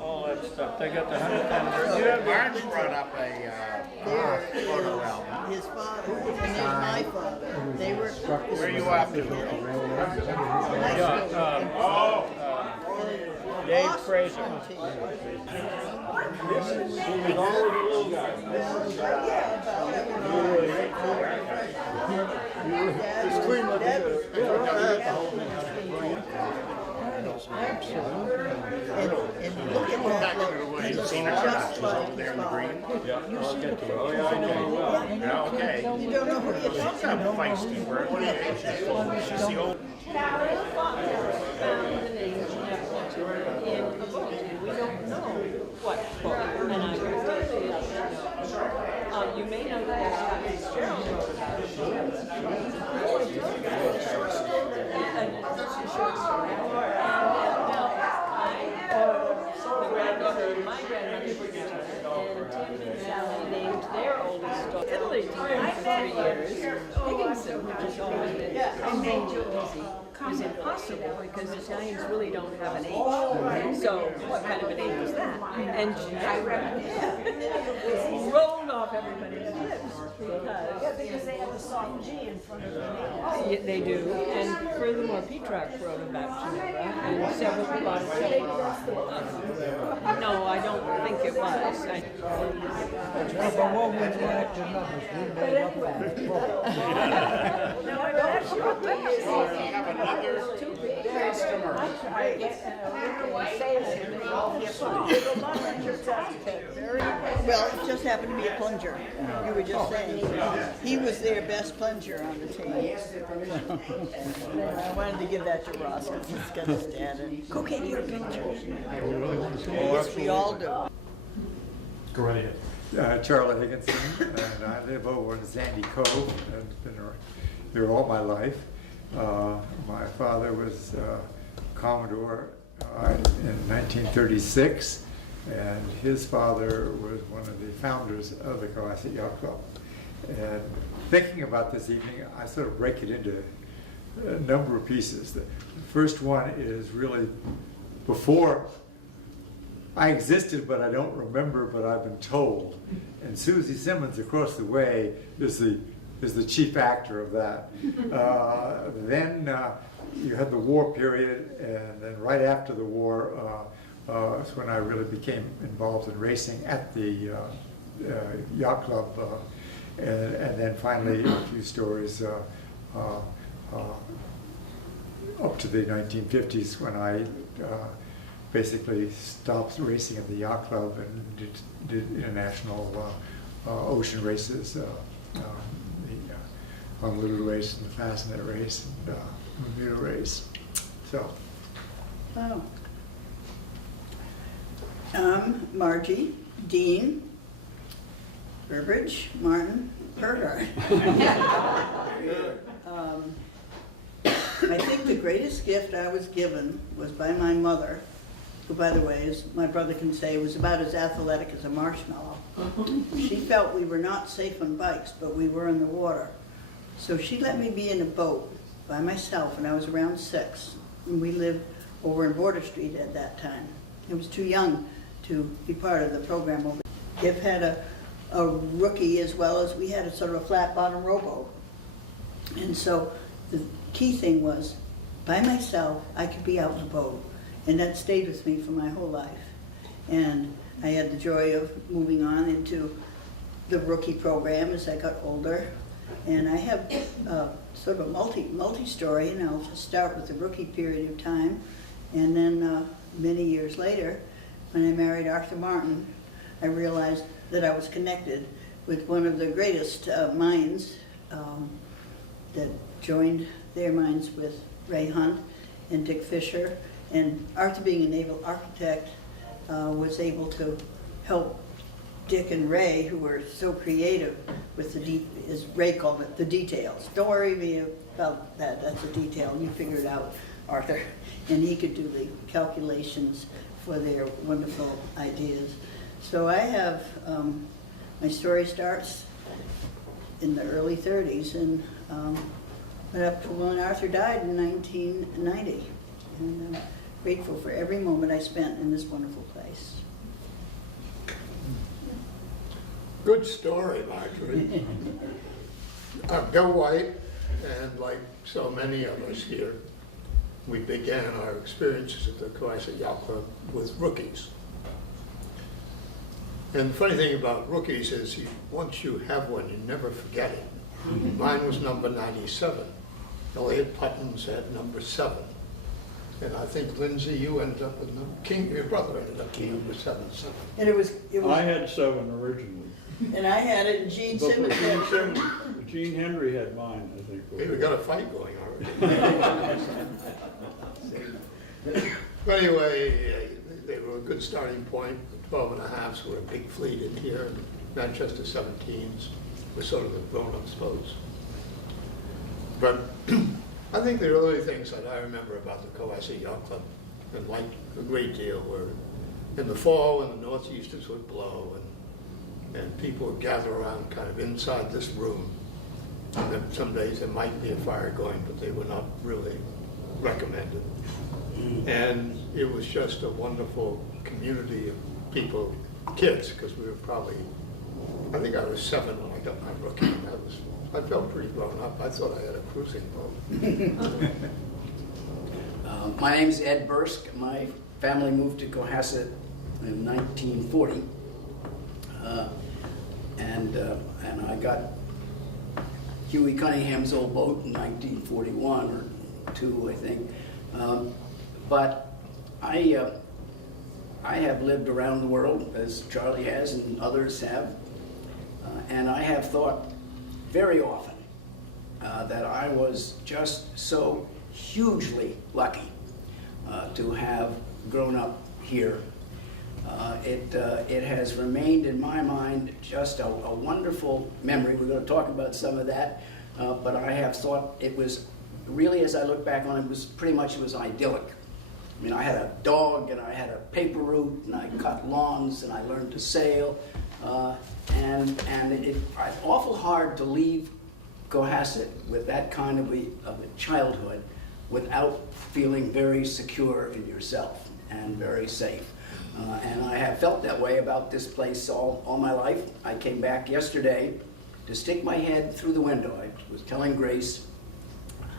All that stuff. They got the 110. Marge brought up a photo album. His father, and then my father. They were. Where are you off to? Dave Fraser. And look at that look. He looks just like There in the green. Yeah, I'll get to it. Oh, yeah, Yeah, okay. You don't know who he is. She's not feisty, Bert. What do you think? She's the old. We don't know what book, and I will tell you, you may know that Scott Fitzgerald wrote about it. The granddaughter and my grandmother were together, and Tim and Sally named their oldest daughter. Italy together for 3 years. Higginson, which has always been a major easy, was impossible because Italians really don't have an H. So what kind of an H is that? And rolled off everybody's lips Because they have a soft G in front of them. yeah, they do. And furthermore, Petrarch wrote about Ginevra and several Botticelli. No, I don't think it was. But what would you like to know? We made up that. No, I don't actually have another customer. Well, it just happened to be a plunger. You were just saying. He was their best plunger on the team. I wanted to give that to Ross because he's got his dad. And go get your picture. Yes, we all do. Go right ahead. Charlie Higginson, and I live over in Sandy Cove. I've been here all my life. My father was Commodore in 1936, and his father was one of the founders of the Cohasset Yacht Club. And thinking about this evening, I sort of break it into a number of pieces. The first one is really before I existed, but I don't remember, but I've been told. And Susie Simmons across the way is the chief actor of that. Then you had the war period, and then right after the war is when I really became involved in racing at the yacht club. And then finally a few stories up to the 1950s when I basically stopped racing at the yacht club and did international ocean races, the Honolulu race and the Fastnet race and Bermuda race. So. Oh. Margie, Dean, Burbridge, Martin, Pergar. I think the greatest gift I was given was by my mother, who, by the way, as my brother can say, was about as athletic as a marshmallow. She felt we were not safe on bikes, but we were in the water. So she let me be in a boat by myself, and I was around 6. And we lived over in Border Street at that time. I was too young to be part of the program over there. If had a rookie as well as we had a sort of a flat bottom rowboat. And so the key thing was, by myself, I could be out in a boat. And that stayed with me for my whole life. And I had the joy of moving on into the rookie program as I got older. And I have sort of a multi-story, and I'll just start with the rookie period of time. And then many years later, when I married Arthur Martin, I realized that I was connected with one of the greatest minds that joined their minds with Ray Hunt and Dick Fisher. And Arthur, being a naval architect, was able to help Dick and Ray, who were so creative with the, as Ray called it, the details. Don't worry me about that, that's a detail, you figure it out, Arthur. And he could do the calculations for their wonderful ideas. So I have, my story starts in the early 30s and went up to when Arthur died in 1990. And I'm grateful for every moment I spent in this wonderful place. Good story, Marjorie. I'm Bill White, and like so many of us here, we began our experiences at the Cohasset Yacht Club with rookies. And the funny thing about rookies is once you have one, you never forget it. Mine was number 97. Elliot Putnam's had number 7. And I think, Lindsay, you ended up with your brother ended up with number 7. And it was I had 7 originally. and I had it, and Gene Simmons had it. Gene Henry had mine, I think. Hey, we got a fight going already. But anyway, they were a good starting point. The 12.5s were a big fleet in here. Manchester 17s were sort of the grown-up boats. But I think the early things that I remember about the Cohasset Yacht Club and liked a great deal were in the fall when the northeasters would blow and people would gather around kind of inside this room. And then some days there might be a fire going, but they were not really recommended. And it was just a wonderful community of people, kids, because we were probably, I think I was 7 when I got my rookie. And I felt pretty grown up. I thought I had a cruising boat. My name's Ed Bursk. My family moved to Cohasset in 1940. And I got Huey Cunningham's old boat in 1941 or 2, I think. But I have lived around the world, as Charlie has and others have, and I have thought very often that I was just so hugely lucky to have grown up here. It has remained in my mind just a wonderful memory. We're going to talk about some of that, but I have thought it was really, as I look back on it, it was idyllic. I mean, I had a dog and I had a paper route and I cut lawns and I learned to sail, and it's awful hard to leave Cohasset with that kind of a childhood without feeling very secure in yourself and very safe. And I have felt that way about this place all my life. I came back yesterday to stick my head through the window. I was telling Grace,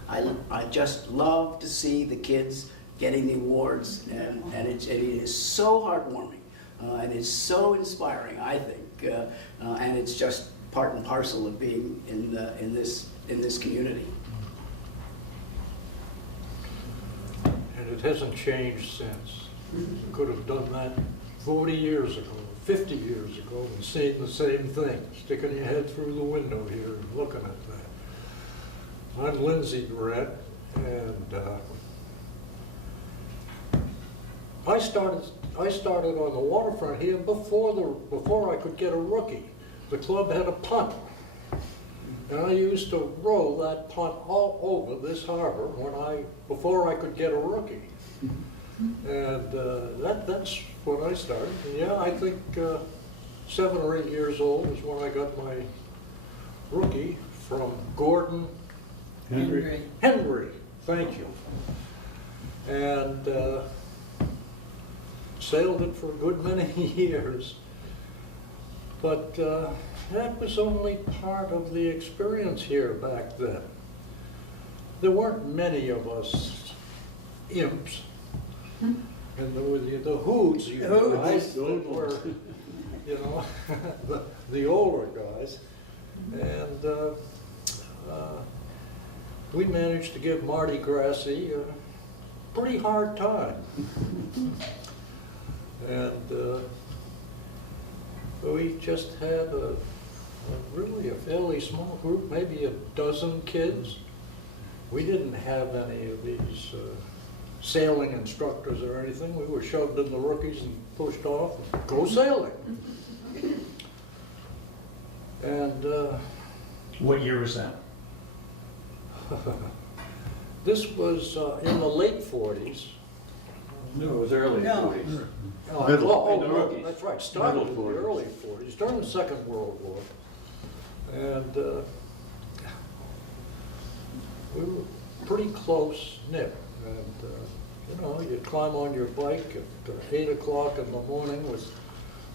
I just love to see the kids getting the awards, and it is so heartwarming, and it's so inspiring, I think, and it's just part and parcel of being in this community. And it hasn't changed since. You could have done that 40 years ago, 50 years ago, and seen the same thing, sticking your head through the window here and looking at that. I'm Lindsay Durrett, and I started on the waterfront here before I could get a rookie. The club had a punt, and I used to row that punt all over this harbor before I could get a rookie. And that's when I started. And yeah, I think 7 or 8 years old is when I got my rookie from Gordon Henry, thank you. And sailed it for a good many years. But that was only part of the experience here back then. There weren't many of us imps. And there were the hoods, you know, guys that were, you know, the older guys. And we managed to give Marty Grassi a pretty hard time. And we just had really a fairly small group, maybe a dozen kids. We didn't have any of these sailing instructors or anything. We were shoved in the rookies and pushed off and go sailing. And What year was that? this was in the late 40s. No, it was early No. 40s. Middle. Oh, The no, rookies. that's right, started in the Middle 40s. early 40s, during the Second World War. And we were pretty close knit. And, you know, you'd climb on your bike at 8 o'clock in the morning with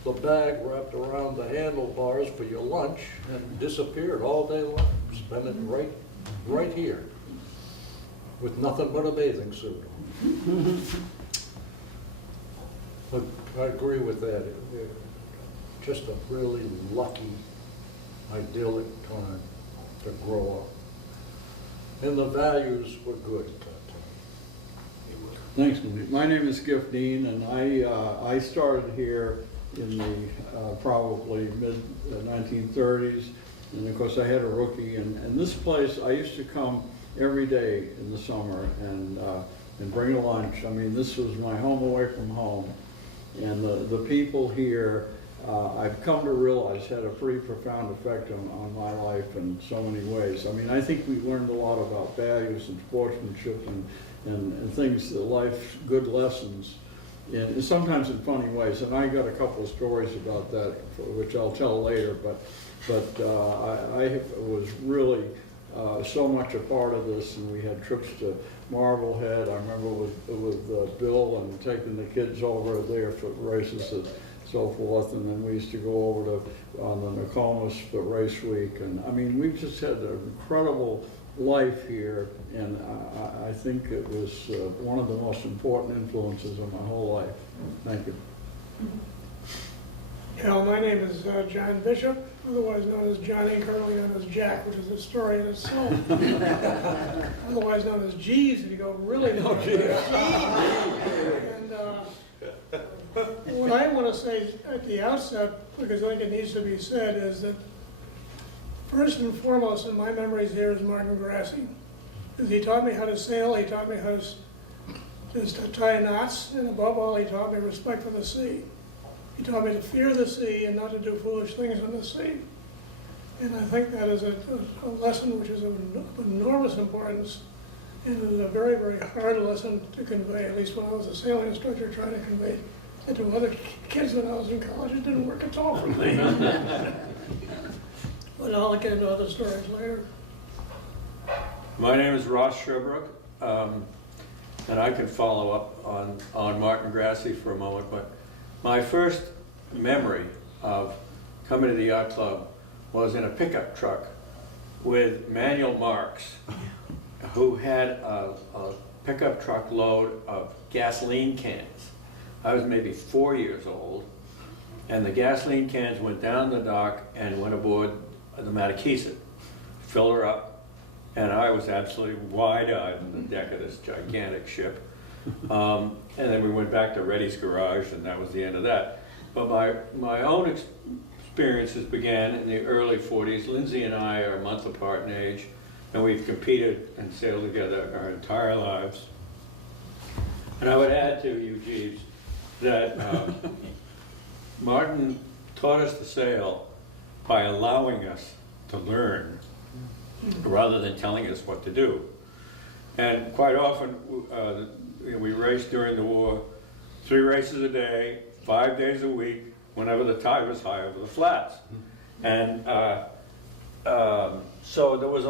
the bag wrapped around the handlebars for your lunch and disappeared all day long. Spend it right here with nothing but a bathing suit on. But I agree with that. Just a really lucky, idyllic time to grow up. And the values were good at that time. Thanks, Mandy. My name is Giff Dean, and I started here in the probably mid-1930s, and of course I had a rookie, and this place, I used to come every day in the summer and bring a lunch. I mean, this was my home away from home, and the people here, I've come to realize had a pretty profound effect on my life in so many ways. I mean, I think we learned a lot about values and sportsmanship and things, life's good lessons, and sometimes in funny ways. And I got a couple of stories about that, which I'll tell later. But I was really so much a part of this, and we had trips to Marblehead. I remember with Bill and taking the kids over there for races and so forth. And then we used to go over to on the Nokomis for race week. And I mean, we've just had an incredible life here, and I think it was one of the most important influences of my whole life. Thank you. My name is John Bishop, otherwise known as Johnny, currently known as Jack, which is a story in itself. Otherwise known as G's, if you go really far. And what I want to say at the outset, because I think it needs to be said, is that first and foremost in my memories here is Martin Grassi. Because he taught me how to sail, he taught me how to tie knots, and above all, he taught me respect for the sea. He taught me to fear the sea and not to do foolish things in the sea. And I think that is a lesson which is of enormous importance, and it is a very, very hard lesson to convey, at least when I was a sailing instructor trying to convey it to other kids when I was in college. It didn't work at all for me. But I'll get into other stories later. My name is Ross Sherbrooke, and I can follow up on Martin Grassi for a moment, but my first memory of coming to the yacht club was in a pickup truck with Manuel Marks, who had a pickup truck load of gasoline cans. I was maybe 4 years old, and the gasoline cans went down the dock and went aboard the Matakeesit, fill her up, and I was absolutely wide-eyed on the deck of this gigantic ship. And then we went back to Reddy's garage, and that was the end of that. But my own experiences began in the early 40s. Lindsay and I are a month apart in age, and we've competed and sailed together our entire lives. And I would add to you, Jeeves, that Martin taught us to sail by allowing us to learn rather than telling us what to do. And quite often, we raced during the war, 3 races a day, 5 days a week, whenever the tide was high over the flats. And so there was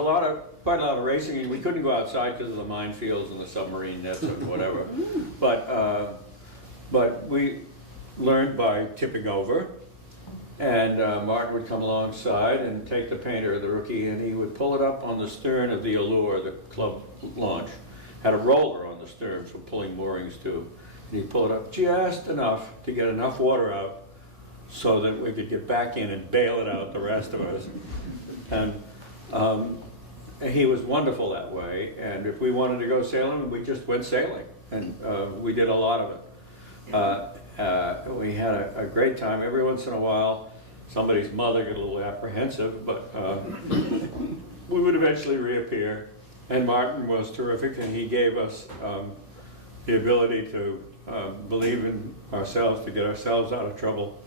quite a lot of racing, and we couldn't go outside because of the minefields and the submarine nets and whatever. But we learned by tipping over, and Martin would come alongside and take the painter, the rookie, and he would pull it up on the stern of the Allure, the club launch. Had a roller on the stern for pulling moorings to. And he'd pull it up just enough to get enough water out so that we could get back in and bail it out, the rest of us. And he was wonderful that way. And if we wanted to go sailing, we just went sailing. And we did a lot of it. We had a great time. Every once in a while, somebody's mother got a little apprehensive, but we would eventually reappear. And Martin was terrific, and he gave us the ability to believe in ourselves, to get ourselves out of trouble.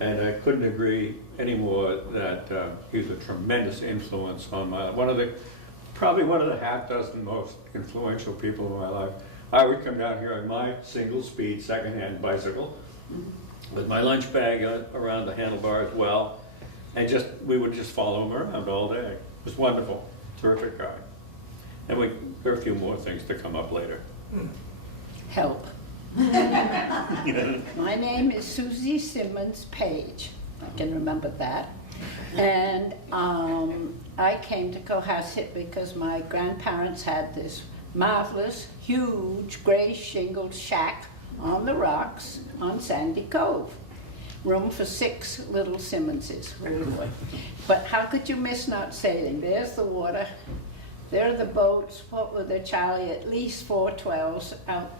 And I couldn't agree anymore that he was a tremendous influence on my life. Probably one of the half dozen most influential people in my life. I would come down here on my single-speed second-hand bicycle with my lunch bag around the handlebar as well, and we would just follow him around all day. It was wonderful, terrific guy. And there are a few more things to come up later. Help. My name is Susie Simmons Page. I can remember that. And I came to Cohasset because my grandparents had this marvelous, huge, gray shingled shack on the rocks on Sandy Cove. Room for 6 little Simmonses. Oh boy. But how could you miss not sailing? There's the water. There are the boats. What were there, Charlie? At least 4 12s out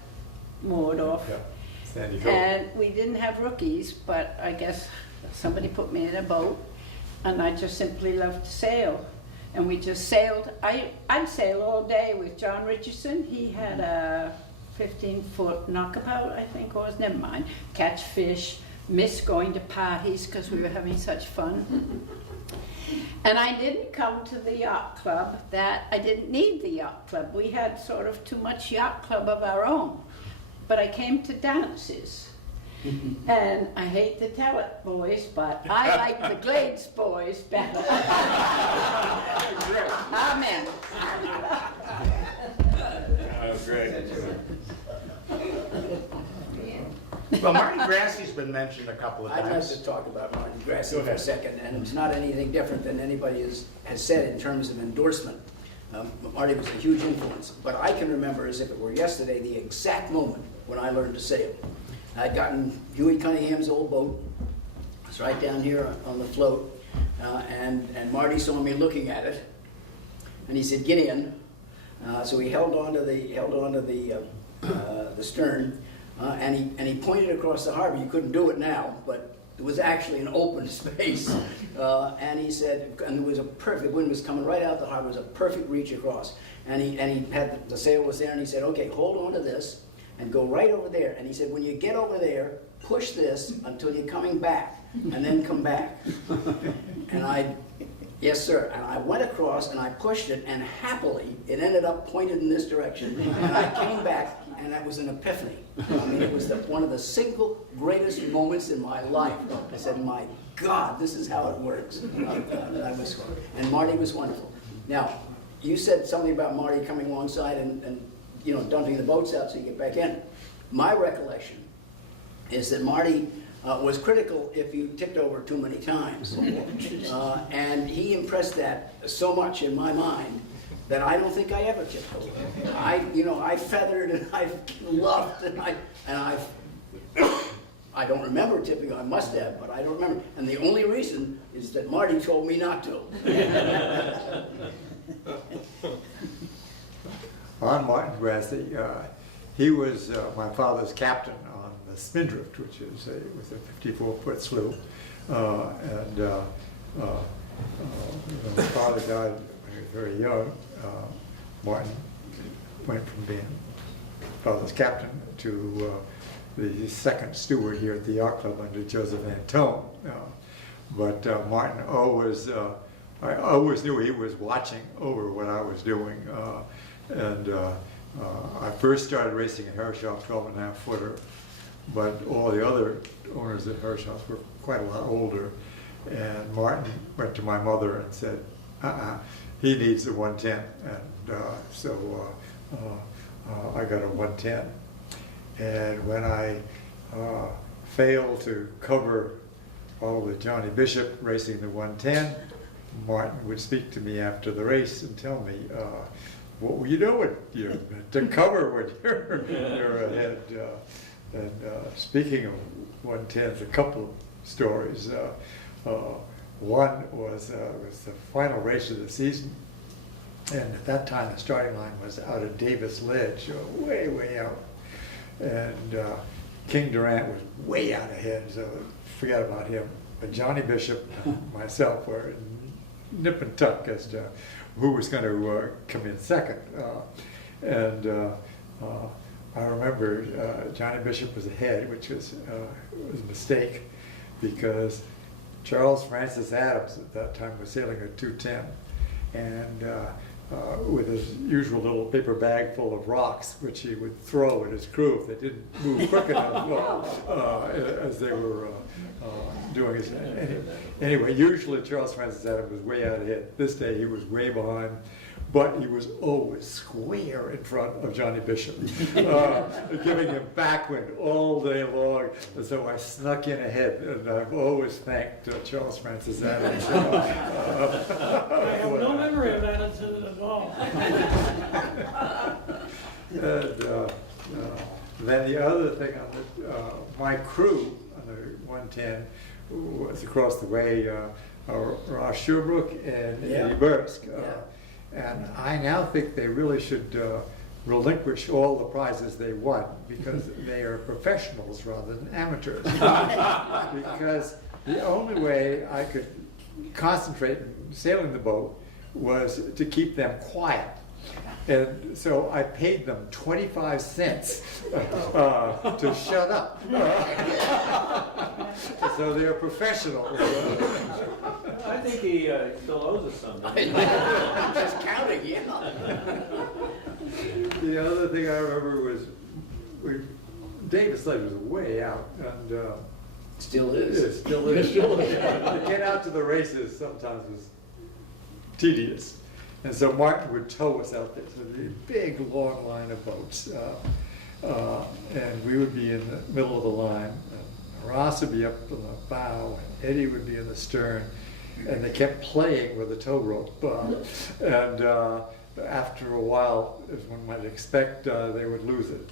moored off. Yeah, Sandy Cove. And we didn't have rookies, but I guess somebody put me in a boat, and I just simply loved to sail. And we just sailed. I'd sail all day with John Richardson. He had a 15-foot knockabout, I think it was. Never mind. Catch fish, miss going to parties because we were having such fun. And I didn't come to the yacht club. I didn't need the yacht club. We had sort of too much yacht club of our own. But I came to dances. And I hate to tell it, boys, but I like the Glades boys better. Amen. Great. Well, Marty Grassie's been mentioned a couple of I'd like times. to talk about Marty Grassi for a second, and it's not anything different than anybody has said in terms of endorsement. Marty was a huge influence, but I can remember as if it were yesterday the exact moment when I learned to sail. I'd gotten Huey Cunningham's old boat. It's right down here on the float, and Marty saw me looking at it, and he said, "Get in." So he held on to the stern, and he pointed across the harbor. You couldn't do it now, but it was actually an open space. And he said, and there was a perfect wind was coming right out the harbor. It was a perfect reach across. And he had the sail was there, and he said, "Okay, hold on to this and go right over there." And he said, "When you get over there, push this until you're coming back, and then come back." And yes, sir. And I went across and I pushed it, and happily it ended up pointed in this direction. And I came back, and that was an epiphany. I mean, it was one of the single greatest moments in my life. I said, "My God, this is how it works." And Marty was wonderful. Now, you said something about Marty coming alongside and dumping the boats out so you get back in. My recollection is that Marty was critical if you tipped over too many times. And he impressed that so much in my mind that I don't think I ever tipped over. I feathered and I luffed and I don't remember tipping. I must have, but I don't remember. And the only reason is that Marty told me not to. On Martin Grassi, he was my father's captain on the Spindrift, which was a 54-foot sloop. When my father died when he was very young, Martin went from being father's captain to the second steward here at the yacht club under Joseph Antone. But Martin I always knew he was watching over what I was doing. I first started racing a Herreshoff 12.5 footer, but all the other owners of Herreshoffs were quite a lot older. And Martin went to my mother and said, he needs a 110. And so I got a 110. And when I failed to cover probably Johnny Bishop racing the 110, Martin would speak to me after the race and tell me, "What were you doing? You to cover when you're ahead." And speaking of 110s, a couple of stories. One was the final race of the season, and at that time the starting line was out at Davis Ledge, way, way out. And King Durant was way out ahead, so forget about him. But Johnny Bishop and myself were nip and tuck as to who was going to come in second. I remember Johnny Bishop was ahead, which was a mistake because Charles Francis Adams at that time was sailing a 210, and with his usual little paper bag full of rocks, which he would throw at his crew if they didn't move quick enough as they were doing his. Anyway, usually Charles Francis Adams was way out ahead. This day he was way behind, but he was always square in front of Johnny Bishop, giving him backwind all day long. And so I snuck in ahead, and I've always thanked Charles Francis Adams. I have no memory of that incident at all. And then the other thing on my crew on the 110 was across the way, Ross Sherbrooke and Eddie Bursk. And I now think they really should relinquish all the prizes they won because they are professionals rather than amateurs. Because the only way I could concentrate in sailing the boat was to keep them quiet. And so I paid them 25 cents to shut up. So they're professionals. I think he still owes us something. Just counting, yeah. The other thing I remember was Davis Slade was way out, and Still is. it still is. To get out to the races sometimes was tedious, and so Martin would tow us out there. So the big long line of boats, and we would be in the middle of the line. Ross would be up on the bow, and Eddie would be in the stern, and they kept playing with the tow rope. And after a while, as one might expect, they would lose it.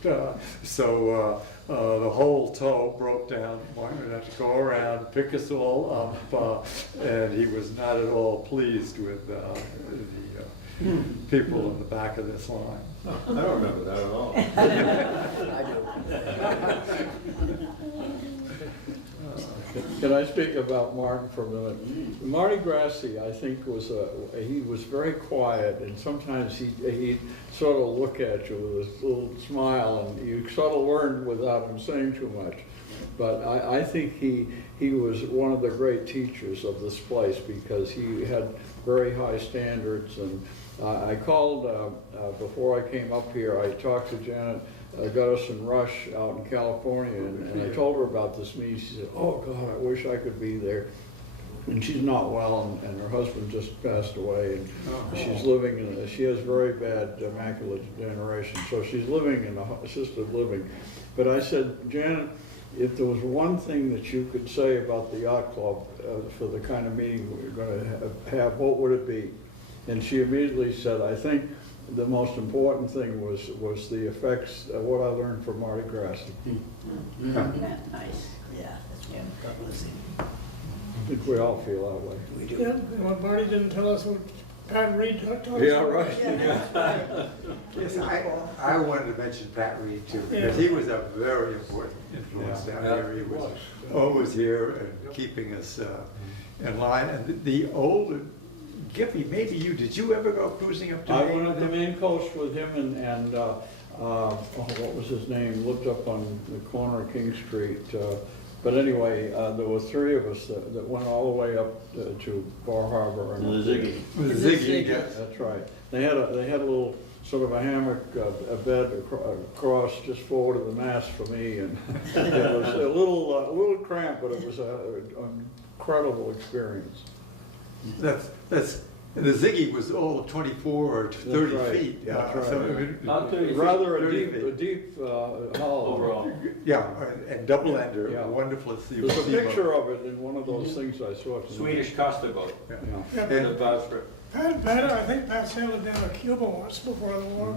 So the whole tow broke down. Martin would have to go around, pick us all up, and he was not at all pleased with the people in the back of this line. I don't remember that at all. I do. Can I speak about Martin for a minute? Marty Grassi, I think, he was very quiet, and sometimes he'd sort of look at you with a little smile, and you sort of learned without him saying too much. But I think he was one of the great teachers of this place because he had very high standards. And I called, before I came up here, I talked to Janet Guttison Rush out in California, and I told her about this meeting. She said, "Oh God, I wish I could be there." And she's not well, and her husband just passed away, and she's living in she has very bad macular degeneration, so she's living in assisted living. But I said, Janet, if there was one thing that you could say about the yacht club for the kind of meeting we're going to have, what would it be? And she immediately said, I think the most important thing was the effects of what I learned from Marty Grassi. Nice, yeah, that's one. God bless him. I think we all feel that way. We do. Yeah, and what Marty didn't tell us what Pat Reed taught us. Yeah, right. Yes, I wanted to mention Pat Reed too, because he was a very important influence down here. He was always here and keeping us in line. And the old Gippy, maybe did you ever go cruising up to I Maine went up with to him? Maine Coast with him and what was his name? Looked up on the corner of King Street. But anyway, there were three of us that went all the way up to Bar Harbor. And The Ziggy. The Ziggy, yes. That's right. They had a little sort of a hammock, a bed across just forward of the mast for me, and it was a little cramped, but it was an incredible experience. The Ziggy was all 24 or 30 right. feet. That's right. Not 30 feet. Rather 30 a deep hull. Overall. Yeah, and double ender, Yeah. wonderful to see. There's a picture of it in one of those things I saw. Swedish Costa boat. Yeah. Yeah, In the bowsprit. I think Pat sailed it down to Cuba once before the war.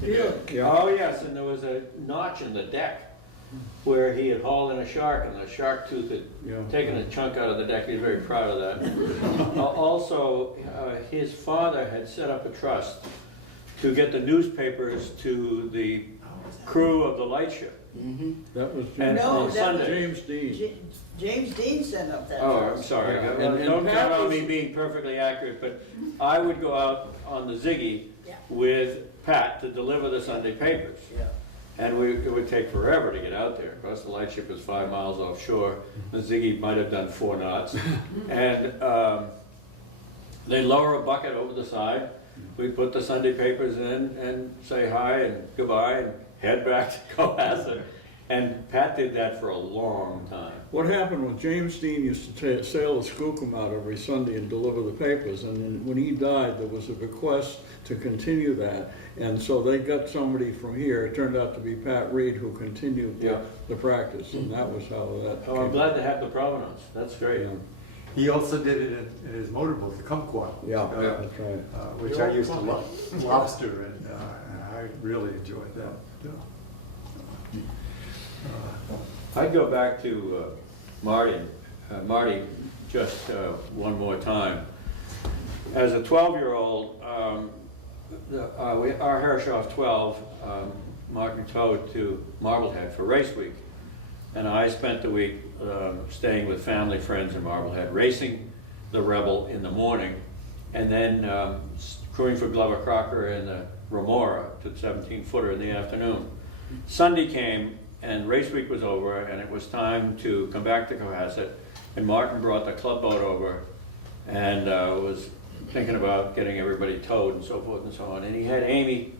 Yeah. Oh, yes, and there was a notch in the deck where he had hauled in a shark, and the shark tooth had taken a chunk out of the deck. He was very proud of that. Also, his father had set up a trust to get the newspapers to the crew of the lightship. That was And on Sunday. James Dean. James Dean sent up that. Oh, I'm trust. sorry. Yeah. Don't And count Pat on was- me being perfectly accurate, but I would go out on the Ziggy Yeah. with Pat to deliver the Sunday papers. Yeah. And it would take forever to get out there. Of course, the lightship was 5 miles offshore. The Ziggy might have done 4 knots. And they lower a bucket over the side, we'd put the Sunday papers in and say hi and goodbye and head back to Cohasset. And Pat did that for a long time. What happened was James Dean used to sail the Skookum out every Sunday and deliver the papers, and then when he died, there was a bequest to continue that, and so they got somebody from here. It turned out to be Pat Reed, who continued Yeah. the practice, and that was how that Oh, I'm came. glad to have the provenance. That's great. Yeah, He also did it in his motorboat, the kumquat. yeah, that's right. Which I used to love, lobster, and I really enjoyed that. I'd go back to Marty, just one more time. As a 12-year-old, our Herreshoff 12, Martin towed to Marblehead for race week. And I spent the week staying with family, friends in Marblehead, racing the Rebel in the morning, and then crewing for Glover Crocker in the Remora to the 17-footer in the afternoon. Sunday came, and race week was over, and it was time to come back to Cohasset, and Martin brought the club boat over, and was thinking about getting everybody towed and so forth and so on. And he had Amy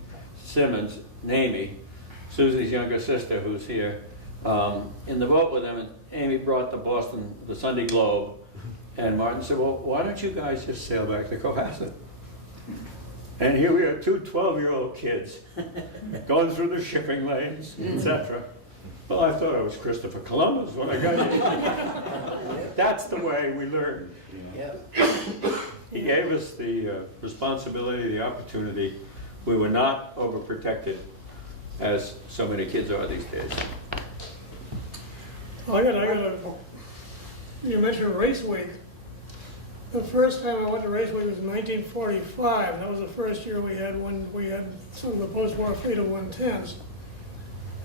Simmons, Namie, Susie's younger sister, who's here, in the boat with him, and Amy brought the Sunday Globe, and Martin said, well, why don't you guys just sail back to Cohasset? And here we are, two 12-year-old kids, going through the shipping lanes, etc. Well, I thought I was Christopher Columbus when I got here. That's the way we learn. Yeah. He gave us the responsibility, the opportunity. We were not overprotected, as so many kids are these days. You mentioned race week. The first time I went to race week was in 1945. That was the first year we had some of the post-war fleet of 110s.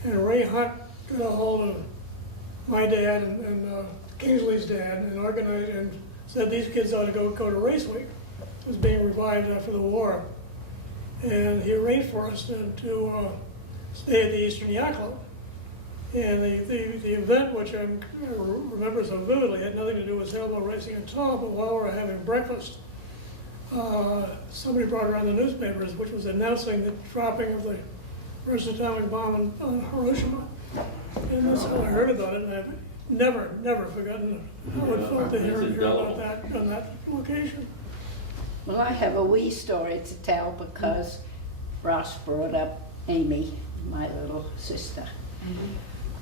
And Ray Hunt got a hold of my dad and Kingsley's dad and organized and said these kids ought to go to race week. It was being revived after the war. And he arranged for us to stay at the Eastern Yacht Club. And the event, which I remember so vividly, had nothing to do with sailboat racing at all, but while we were having breakfast, somebody brought around the newspapers, which was announcing the dropping of the first atomic bomb on Hiroshima. And that's how I heard about it, and I've never forgotten how it felt to hear about that on that location. Well, I have a wee story to tell because Ross brought up Amy, my little sister.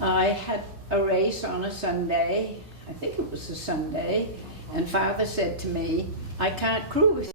I had a race on a Sunday, I think it was a Sunday, and Father said to me, I can't crew with